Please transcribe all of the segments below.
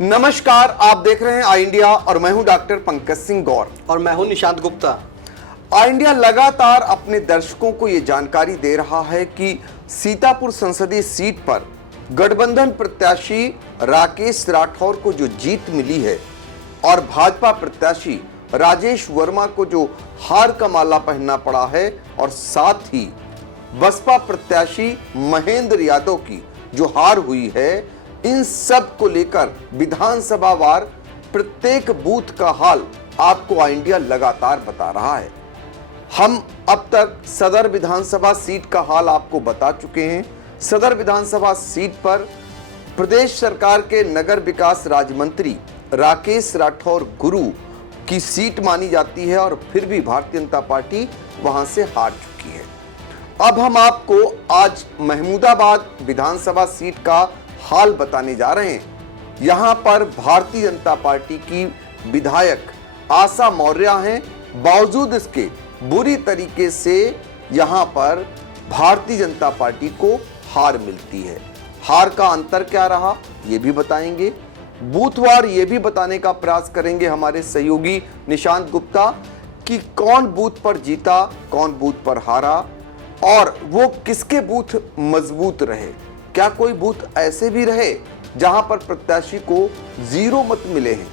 नमस्कार, आप देख रहे हैं आई इंडिया और मैं हूं डॉक्टर पंकज सिंह गौर और मैं हूं निशांत गुप्ता। आई इंडिया लगातार अपने दर्शकों को यह जानकारी दे रहा है कि सीतापुर संसदीय सीट पर गठबंधन प्रत्याशी राकेश राठौर को जो जीत मिली है और भाजपा प्रत्याशी राजेश वर्मा को जो हार का माला पहनना पड़ा है और साथ ही बसपा प्रत्याशी महेंद्र यादव की जो हार हुई है, इन सब को लेकर विधानसभा वार प्रत्येक बूथ का हाल आपको आई इंडिया लगातार बता रहा है। हम अब तक सदर विधानसभा सीट का हाल आपको बता चुके हैं। सदर विधानसभा सीट पर प्रदेश सरकार के नगर विकास राज्य मंत्री राकेश राठौर गुरु की सीट मानी जाती है और फिर भी भारतीय जनता पार्टी वहां से हार चुकी है। अब हम आपको आज महमूदाबाद विधानसभा सीट का हाल बताने जा रहे हैं। यहां पर भारतीय जनता पार्टी की विधायक आशा मौर्य हैं, बावजूद इसके बुरी तरीके से यहां पर भारतीय जनता पार्टी को हार मिलती है। हार का अंतर क्या रहा ये भी बताएंगे। बूथवार ये भी बताने का प्रयास करेंगे हमारे सहयोगी निशांत गुप्ता कि कौन बूथ पर जीता, कौन बूथ पर हारा और वो किसके बूथ मजबूत रहे। क्या कोई बूथ ऐसे भी रहे जहां पर प्रत्याशी को 0 मत मिले हैं,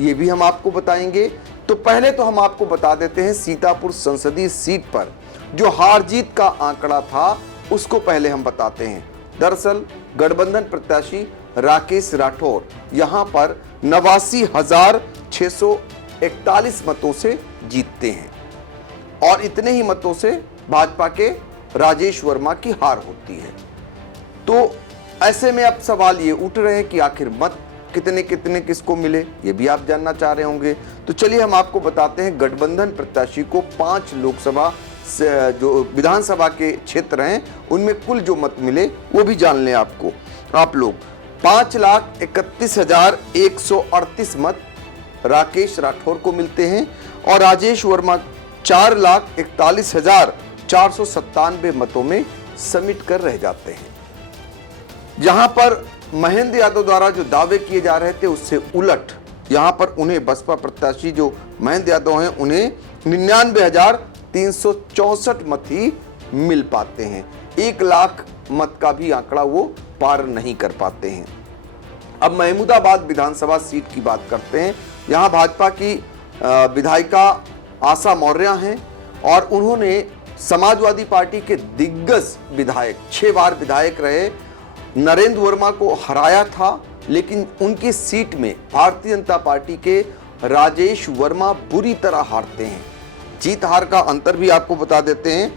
ये भी हम आपको बताएंगे। तो पहले तो हम आपको बता देते हैं सीतापुर संसदीय सीट पर जो हार जीत का आंकड़ा था उसको पहले हम बताते हैं। दरअसल गठबंधन प्रत्याशी राकेश राठौर यहां पर 89,641 मतों से जीतते हैं और इतने ही मतों से भाजपा के राजेश वर्मा की हार होती है। तो ऐसे में अब सवाल ये उठ रहे हैं कि आखिर मत कितने कितने किसको मिले, ये भी आप जानना चाह रहे होंगे। तो चलिए हम आपको बताते हैं गठबंधन प्रत्याशी को 5 लोकसभा जो विधानसभा के क्षेत्र हैं उनमें कुल जो मत मिले वो भी जान लें आप लोग। 5,31,138 मत राकेश राठौर को मिलते हैं और राजेश वर्मा 4,41,497 मतों में समिट कर रह जाते हैं। जहां पर महेंद्र यादव द्वारा जो दावे किए जा रहे थे उससे उलट यहां पर उन्हें बसपा प्रत्याशी जो महेंद्र यादव हैं उन्हें 99,364 मत ही मिल पाते हैं। 1 लाख मत का भी आंकड़ा वो पार नहीं कर पाते हैं। अब महमूदाबाद विधानसभा सीट की बात करते हैं। यहां भाजपा की विधायिका आशा मौर्य हैं और उन्होंने समाजवादी पार्टी के दिग्गज विधायक 6 बार विधायक रहे नरेंद्र वर्मा को हराया था, लेकिन उनकी सीट में भारतीय जनता पार्टी के राजेश वर्मा बुरी तरह हारते हैं। जीत हार का अंतर भी आपको बता देते हैं।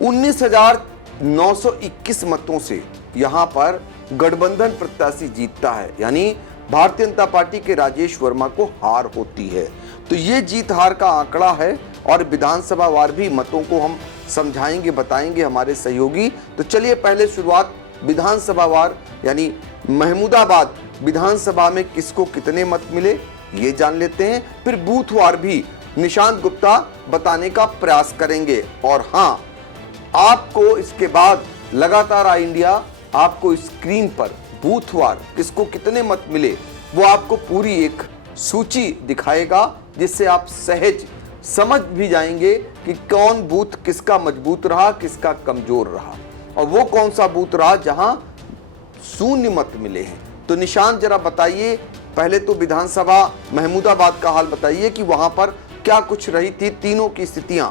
19,921 मतों से यहां पर गठबंधन प्रत्याशी जीतता है, यानी भारतीय जनता पार्टी के राजेश वर्मा को हार होती है। तो ये जीत हार का आंकड़ा है और विधानसभा वार भी मतों को हम समझाएंगे, बताएंगे हमारे सहयोगी। तो चलिए पहले शुरुआत विधानसभा वार यानी महमूदाबाद विधानसभा में किसको कितने मत मिले ये जान लेते हैं, फिर बूथवार भी निशांत गुप्ता बताने का प्रयास करेंगे। और हां, आपको इसके बाद लगातार आई इंडिया आपको स्क्रीन पर बूथवार किसको कितने मत मिले वो आपको पूरी एक सूची दिखाएगा, जिससे आप सहज समझ भी जाएंगे कि कौन बूथ किसका मजबूत रहा, किसका कमजोर रहा और वो कौन सा बूथ रहा जहां 0 मत मिले हैं। तो निशांत जरा बताइए, पहले तो विधानसभा महमूदाबाद का हाल बताइए कि वहां पर क्या कुछ रही थी तीनों की स्थितियां।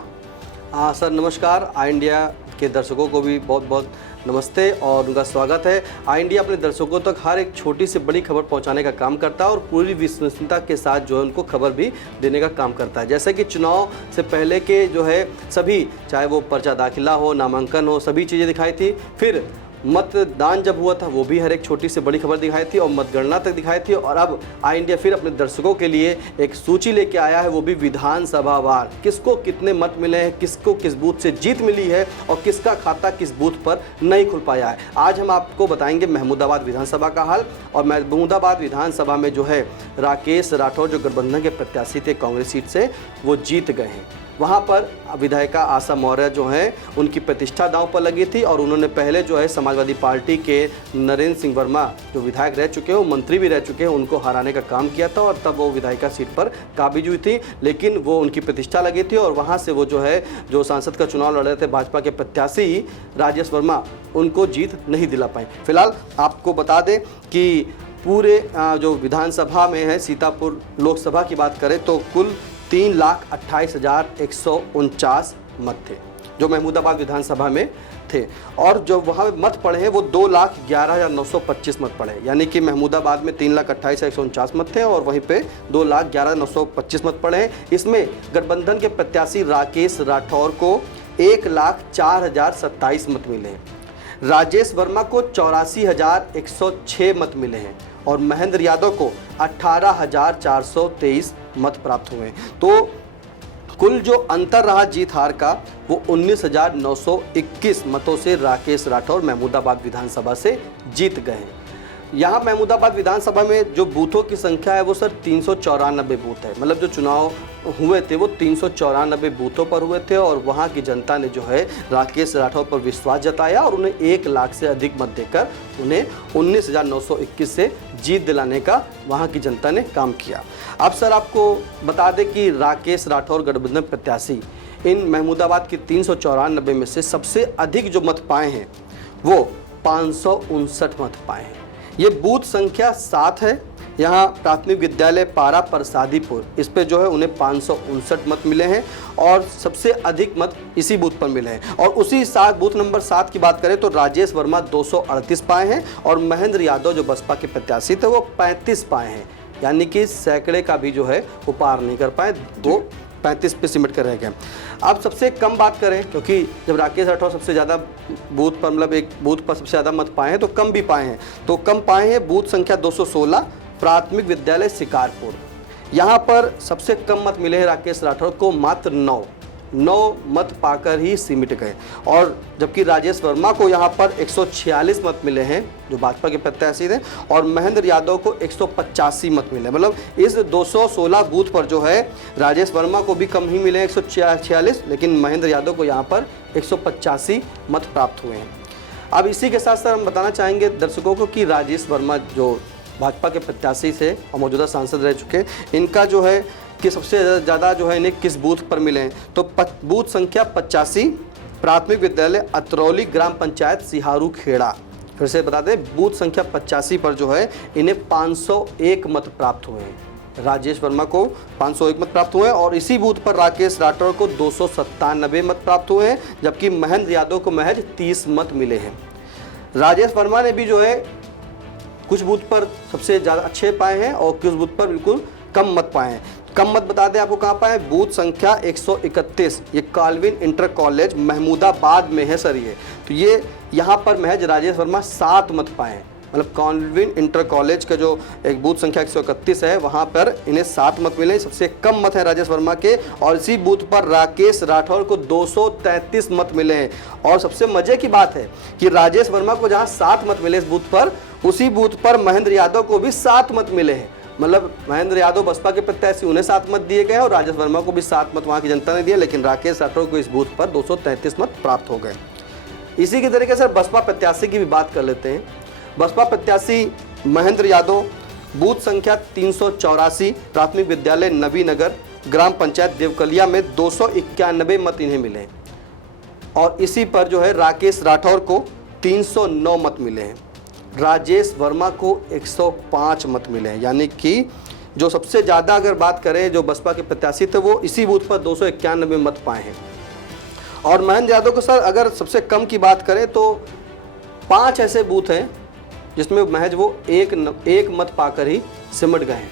हाँ सर, नमस्कार। आई इंडिया के दर्शकों को भी बहुत बहुत नमस्ते और उनका स्वागत है। आई इंडिया अपने दर्शकों तक हर एक छोटी से बड़ी खबर पहुंचाने का काम करता है और पूरी विश्वसनीयता के साथ जो है उनको खबर भी देने का काम करता है। जैसे कि चुनाव से पहले के जो है सभी, चाहे वो पर्चा दाखिला हो, नामांकन हो, सभी चीज़ें दिखाई थी। फिर मतदान जब हुआ था वो भी हर एक छोटी से बड़ी खबर दिखाई थी और मतगणना तक दिखाई थी। और अब आई इंडिया फिर अपने दर्शकों के लिए एक सूची लेके आया है, वो भी विधानसभा वार। किसको कितने मत मिले हैं, किसको किस बूथ से जीत मिली है और किसका खाता किस बूथ पर नहीं खुल पाया है। आज हम आपको बताएंगे महमूदाबाद विधानसभा का हाल। और महमूदाबाद विधानसभा में जो है राकेश राठौर जो गठबंधन के प्रत्याशी थे कांग्रेस सीट से, वो जीत गए हैं। वहाँ पर विधायिका आशा मौर्य जो हैं उनकी प्रतिष्ठा दांव पर लगी थी और उन्होंने पहले जो है समाजवादी पार्टी के नरेंद्र सिंह वर्मा जो विधायक रह चुके हैं, वो मंत्री भी रह चुके हैं, उनको हराने का काम किया था और तब वो विधायिका सीट पर काबिज हुई थी। लेकिन वो उनकी प्रतिष्ठा लगी थी और वहाँ से वो जो सांसद का चुनाव लड़ रहे थे भाजपा के प्रत्याशी राजेश वर्मा, उनको जीत नहीं दिला पाए। फिलहाल आपको बता दें कि पूरे जो विधानसभा में है, सीतापुर लोकसभा की बात करें तो कुल 3,28,149 मत थे जो महमूदाबाद विधानसभा में थे, और जो वहाँ मत पड़े हैं वो 2,11,925 मत पड़े, यानी कि महमूदाबाद में 3,28,149 मत थे और वहीं पे 2,11,925 मत पड़े हैं। इसमें गठबंधन के प्रत्याशी राकेश राठौर को 1,04,027 मत मिले हैं, राजेश वर्मा को 84,106 मत मिले हैं और महेंद्र यादव को 18,423 मत प्राप्त हुए हैं। तो कुल जो अंतर रहा जीत हार का वो 19,921 मतों से राकेश राठौर महमूदाबाद विधानसभा से जीत गए हैं। यहाँ महमूदाबाद विधानसभा में जो बूथों की संख्या है वो सर 394 बूथ है, मतलब जो चुनाव हुए थे वो 394 बूथों पर हुए थे और वहाँ की जनता ने जो है राकेश राठौर पर विश्वास जताया और उन्हें 1 लाख से अधिक मत देकर उन्हें 19,921 से जीत दिलाने का वहाँ की जनता ने काम किया। अब सर आपको बता दें कि राकेश राठौर गठबंधन प्रत्याशी इन महमूदाबाद की 394 में से सबसे अधिक जो मत पाए हैं वो 559 मत पाए हैं। ये बूथ संख्या 7 है। यहाँ प्राथमिक विद्यालय पारा प्रसादीपुर, इस पे जो है उन्हें 559 मत मिले हैं और सबसे अधिक मत इसी बूथ पर मिले हैं। और उसी बूथ नंबर 7 की बात करें तो राजेश वर्मा 238 पाए हैं और महेंद्र यादव जो बसपा के प्रत्याशी थे वो 35 पाए हैं, यानी कि सैकड़े का भी जो है वो पार नहीं कर पाए, वो 35 पे सिमट कर रह गए। अब सबसे कम बात करें, क्योंकि जब राकेश राठौर सबसे ज़्यादा बूथ पर, मतलब एक बूथ पर सबसे ज़्यादा मत पाए हैं तो कम भी पाए हैं, तो कम पाए हैं बूथ संख्या 216 प्राथमिक विद्यालय शिकारपुर। यहाँ पर सबसे कम मत मिले हैं राकेश राठौर को, मात्र 9 मत पाकर ही सिमट गए, और जबकि राजेश वर्मा को यहाँ पर 146 मत मिले हैं जो भाजपा के प्रत्याशी थे और महेंद्र यादव को 185 मत मिले। मतलब इस 216 बूथ पर जो है राजेश वर्मा को भी कम ही मिले 146, लेकिन महेंद्र यादव को यहाँ पर 185 मत प्राप्त हुए हैं। अब इसी के साथ सर हम बताना चाहेंगे दर्शकों को कि राजेश वर्मा जो भाजपा के प्रत्याशी थे और मौजूदा सांसद रह चुके, इनका जो है कि सबसे ज़्यादा जो है इन्हें किस बूथ पर मिले हैं, तो बूथ संख्या 85 प्राथमिक विद्यालय अतरौली ग्राम पंचायत सिहारू खेड़ा। फिर से बता दें, बूथ संख्या 85 पर जो है इन्हें 501 मत प्राप्त हुए हैं। राजेश वर्मा को 501 मत प्राप्त हुए हैं और इसी बूथ पर राकेश राठौर को 297 मत प्राप्त हुए हैं, जबकि महेंद्र यादव को महज 30 मत मिले हैं। राजेश वर्मा ने भी जो है कुछ बूथ पर सबसे ज़्यादा अच्छे पाए हैं और कुछ बूथ पर बिल्कुल कम मत पाए हैं। कम मत बता दें आपको कहाँ पाए, बूथ संख्या 131, ये कॉल्विन इंटर कॉलेज महमूदाबाद में है सर ये, तो ये यहाँ पर महज राजेश वर्मा 7 मत पाए हैं। मतलब कॉल्विन इंटर कॉलेज का जो एक बूथ संख्या 131 है वहाँ पर इन्हें 7 मत मिले, सबसे कम मत है राजेश वर्मा के, और इसी बूथ पर राकेश राठौर को 233 मत मिले हैं। और सबसे मजे की बात है कि राजेश वर्मा को जहाँ 7 मत मिले इस बूथ पर, उसी बूथ पर महेंद्र यादव को भी 7 मत मिले हैं। मतलब महेंद्र यादव बसपा के प्रत्याशी, उन्हें 7 मत दिए गए और राजेश वर्मा को भी 7 मत वहाँ की जनता ने दिए, लेकिन राकेश राठौर को इस बूथ पर 233 मत प्राप्त हो गए। इसी के तरीके से बसपा प्रत्याशी की भी बात कर लेते हैं। बसपा प्रत्याशी महेंद्र यादव, बूथ संख्या 384 प्राथमिक विद्यालय नवीनगर ग्राम पंचायत देवकलिया में 291 मत इन्हें मिले हैं और इसी पर जो है राकेश राठौर को 309 मत मिले हैं, राजेश वर्मा को 105 मत मिले हैं, यानी कि जो सबसे ज़्यादा अगर बात करें जो बसपा के प्रत्याशी थे वो इसी बूथ पर 291 मत पाए हैं। और महेंद्र यादव को सर अगर सबसे कम की बात करें तो 5 ऐसे बूथ हैं जिसमें महज वो एक मत पाकर ही सिमट गए हैं,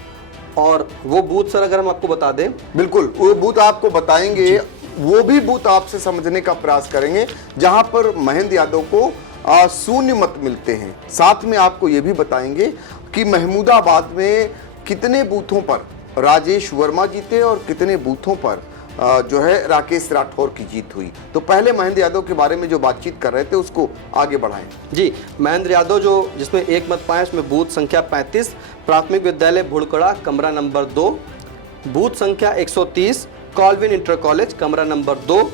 और वो बूथ सर अगर हम आपको बता दें, बिल्कुल वो बूथ आपको बताएंगे, वो भी बूथ आपसे समझने का प्रयास करेंगे जहां पर महेंद्र यादव को 0 मत मिलते हैं। साथ में आपको ये भी बताएंगे कि महमूदाबाद में कितने बूथों पर राजेश वर्मा जीते और कितने बूथों पर जो है राकेश राठौर की जीत हुई। तो पहले महेंद्र यादव के बारे में जो बातचीत कर रहे थे उसको आगे बढ़ाएं। जी, महेंद्र यादव जो जिसमें 1 मत पाए, उसमें बूथ संख्या 35 प्राथमिक विद्यालय भुड़कड़ा कमरा नंबर 2, बूथ संख्या 130 कॉल्विन इंटर कॉलेज कमरा नंबर 2,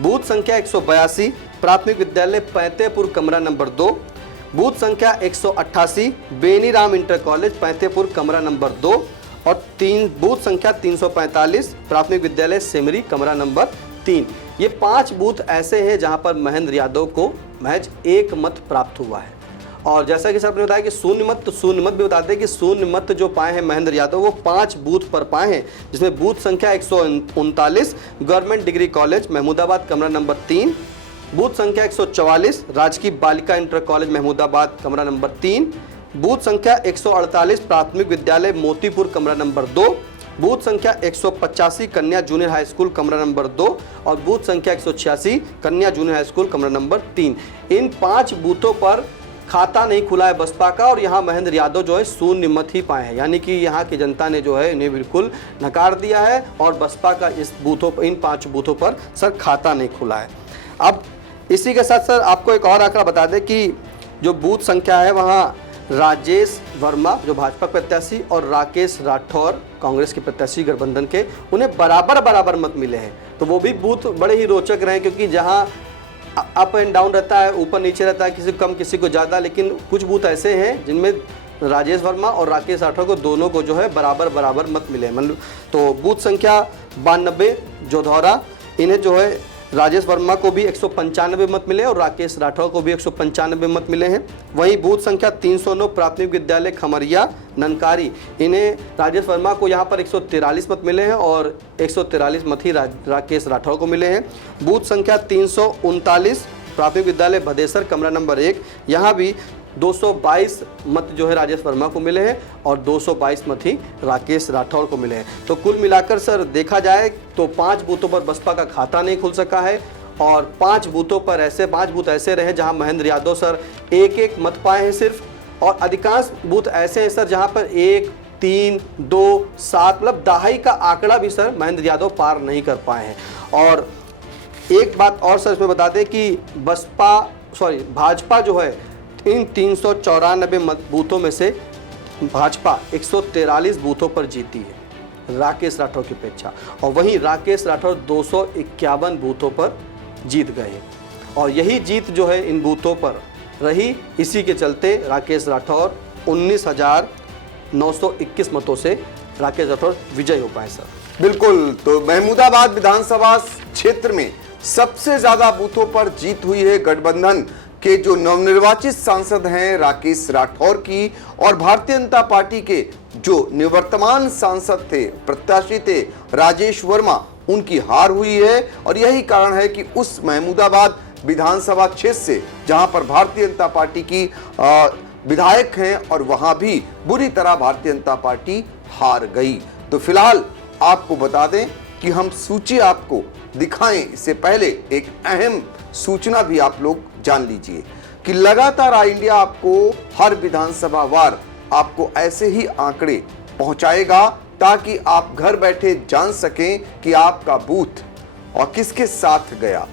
बूथ संख्या 182 प्राथमिक विद्यालय पैंतेपुर कमरा नंबर 2, बूथ संख्या 188 बेनीराम इंटर कॉलेज पैंतेपुर कमरा नंबर 2 और 3 बूथ संख्या 345 प्राथमिक विद्यालय सिमरी कमरा नंबर 3। ये 5 बूथ ऐसे हैं जहां पर महेंद्र यादव को महज 1 मत प्राप्त हुआ है। और जैसा कि सर आपने बताया कि शून्य मत, तो शून्य मत भी बताते हैं कि शून्य मत जो पाए हैं महेंद्र यादव वो 5 बूथ पर पाए हैं, जिसमें बूथ संख्या 139 गवर्नमेंट डिग्री कॉलेज महमूदाबाद कमरा नंबर 3, बूथ संख्या 144 राजकीय बालिका इंटर कॉलेज महमूदाबाद कमरा नंबर 3, बूथ संख्या 148 प्राथमिक विद्यालय मोतीपुर कमरा नंबर 2, बूथ संख्या 185 कन्या जूनियर हाई स्कूल कमरा नंबर 2 और बूथ संख्या 186 कन्या जूनियर हाई स्कूल कमरा नंबर 3। इन 5 बूथों पर खाता नहीं खुला है बसपा का और यहाँ महेंद्र यादव जो है शून्य मत ही पाए हैं, यानी कि यहाँ की जनता ने जो है इन्हें बिल्कुल नकार दिया है और बसपा का इस बूथों पर, इन 5 बूथों पर सर खाता नहीं खुला है। अब इसी के साथ सर आपको एक और आंकड़ा बता दें कि जो बूथ संख्या है वहाँ राजेश वर्मा जो भाजपा प्रत्याशी और राकेश राठौर कांग्रेस के प्रत्याशी गठबंधन के, उन्हें बराबर मत मिले हैं। तो वो भी बूथ बड़े ही रोचक रहे, क्योंकि जहाँ अप एंड डाउन रहता है, ऊपर नीचे रहता है, किसी को कम किसी को ज़्यादा, लेकिन कुछ बूथ ऐसे हैं जिनमें राजेश वर्मा और राकेश राठौर को दोनों को जो है बराबर मत मिले। मतलब तो बूथ संख्या 92 जोधौरा, इन्हें जो है राजेश वर्मा को भी 195 मत मिले और राकेश राठौर को भी 195 मत मिले हैं। वहीं बूथ संख्या 309 प्राथमिक विद्यालय खमरिया ननकारी, इन्हें राजेश वर्मा को यहाँ पर 143 मत मिले हैं और 143 मत ही राकेश राठौर को मिले हैं। बूथ संख्या 339 प्राथमिक विद्यालय भदेसर कमरा नंबर 1, यहाँ भी 222 मत जो है राजेश वर्मा को मिले हैं और 222 मत ही राकेश राठौर को मिले हैं। तो कुल मिलाकर सर देखा जाए तो 5 बूथों पर बसपा का खाता नहीं खुल सका है और 5 बूथ ऐसे रहे जहां महेंद्र यादव सर 1 मत पाए हैं सिर्फ, और अधिकांश बूथ ऐसे हैं सर जहां पर 1, 3, 2, 7 मतलब दहाई का आंकड़ा भी सर महेंद्र यादव पार नहीं कर पाए हैं। और एक बात और सर इसमें बता दें कि भाजपा जो है इन 394 मत बूथों में से भाजपा 143 बूथों पर जीती है राकेश राठौर की अपेक्षा, और वहीं राकेश राठौर 251 बूथों पर जीत गए हैं। और यही जीत जो है इन बूथों पर रही, इसी के चलते राकेश राठौर 19,921 मतों से राकेश राठौर विजय हो पाए सर। बिल्कुल, तो महमूदाबाद विधानसभा क्षेत्र में सबसे ज्यादा बूथों पर जीत हुई है गठबंधन के जो नवनिर्वाचित सांसद हैं राकेश राठौर की, और भारतीय जनता पार्टी के जो निवर्तमान सांसद थे, प्रत्याशी थे राजेश वर्मा, उनकी हार हुई है। और यही कारण है कि उस महमूदाबाद विधानसभा क्षेत्र से जहां पर भारतीय जनता पार्टी की विधायक हैं और वहां भी बुरी तरह भारतीय जनता पार्टी हार गई। तो फिलहाल आपको बता दें कि हम सूची आपको दिखाएं, इससे पहले एक अहम सूचना भी आप लोग जान लीजिए कि लगातार आई इंडिया आपको हर विधानसभा वार आपको ऐसे ही आंकड़े पहुंचाएगा ताकि आप घर बैठे जान सकें कि आपका बूथ और किसके साथ गया,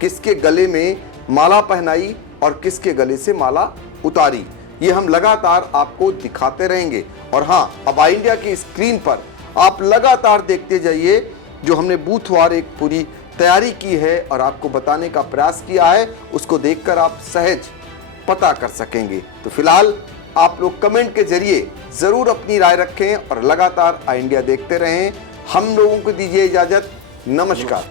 किसके गले में माला पहनाई और किसके गले से माला उतारी। ये हम लगातार आपको दिखाते रहेंगे। और हाँ, अब आई इंडिया की स्क्रीन पर आप लगातार देखते जाइए, जो हमने बूथवार एक पूरी तैयारी की है और आपको बताने का प्रयास किया है, उसको देखकर आप सहज पता कर सकेंगे। तो फिलहाल आप लोग कमेंट के जरिए जरूर अपनी राय रखें और लगातार आई इंडिया देखते रहें। हम लोगों को दीजिए इजाजत। नमस्कार।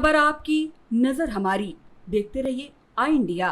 खबर आपकी, नजर हमारी। देखते रहिए आई इंडिया।